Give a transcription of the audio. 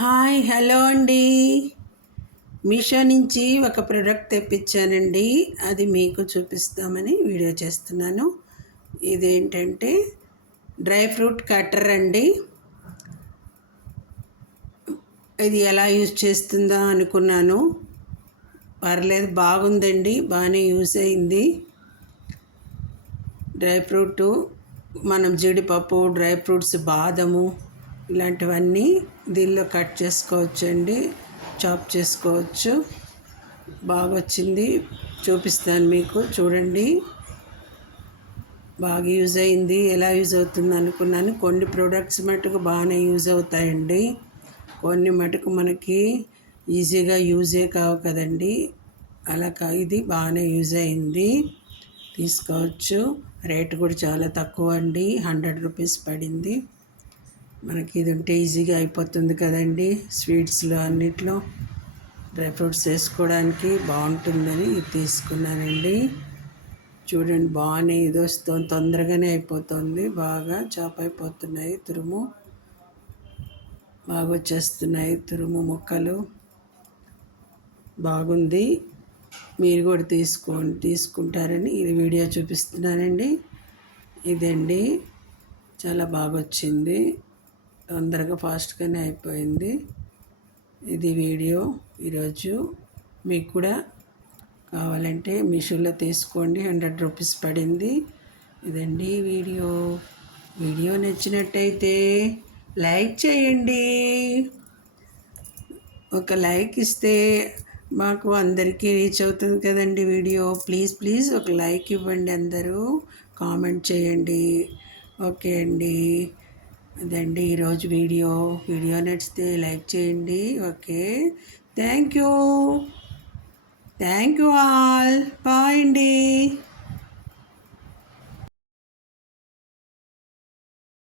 Hi hello అండి. మీషో నుంచి ఒక ప్రోడక్ట్ తెప్పించానండి. అది మీకు చూపిస్తామని వీడియో చేస్తున్నాను. ఇదేంటంటే డ్రై ఫ్రూట్ కట్టర్ అండి. ఇది ఎలా యూజ్ చేస్తుందా అనుకున్నాను. పర్లేదు, బాగుందండి, బాగానే యూజ్ అయింది. డ్రై ఫ్రూటు మనం జీడిపప్పు, డ్రై ఫ్రూట్స్, బాదము ఇలాంటివన్నీ దీనిలో కట్ చేసుకోవచ్చండి, చాప్ చేసుకోవచ్చు. బాగా వచ్చింది, చూపిస్తాను మీకు, చూడండి. బాగా యూజ్ అయింది. ఎలా యూజ్ అవుతుంది అనుకున్నాను. కొన్ని ప్రోడక్ట్స్ మటుకు బాగానే యూజ్ అవుతాయండి, కొన్ని మటుకు మనకి ఈజీగా యూజే కావు కదండి. ఇది బాగానే యూజ్ అయింది, తీసుకోవచ్చు. రేటు కూడా చాలా తక్కువ అండి, 100 రూపీస్ పడింది. మనకి ఇది ఉంటే ఈజీగా అయిపోతుంది కదండి. స్వీట్స్లో అన్నిట్లో డ్రై ఫ్రూట్స్ వేసుకోవడానికి బాగుంటుందని ఇది తీసుకున్నానండి. చూడండి, బాగానే ఇది వస్తుంది, తొందరగానే అయిపోతుంది. బాగా చాప్ అయిపోతున్నాయి, తురుము బాగా వచ్చేస్తున్నాయి, తురుము ముక్కలు బాగుంది. మీరు కూడా తీసుకుంటారని ఈ వీడియో చూపిస్తున్నానండి. ఇదండి, చాలా బాగా వచ్చింది, తొందరగా ఫాస్ట్గానే అయిపోయింది. ఇది వీడియో ఈరోజు. మీకు కూడా కావాలంటే మీషోలో తీసుకోండి, 100 రూపీస్ పడింది. ఇదండి వీడియో నచ్చినట్టయితే లైక్ చేయండి. ఒక లైక్ ఇస్తే మాకు అందరికీ రీచ్ అవుతుంది కదండి వీడియో. ప్లీజ్ ఒక లైక్ ఇవ్వండి, అందరూ కామెంట్ చేయండి. ఓకే అండి, అదండి ఈరోజు వీడియో నచ్చితే లైక్ చేయండి. Okay, thank you all. Bye అండి.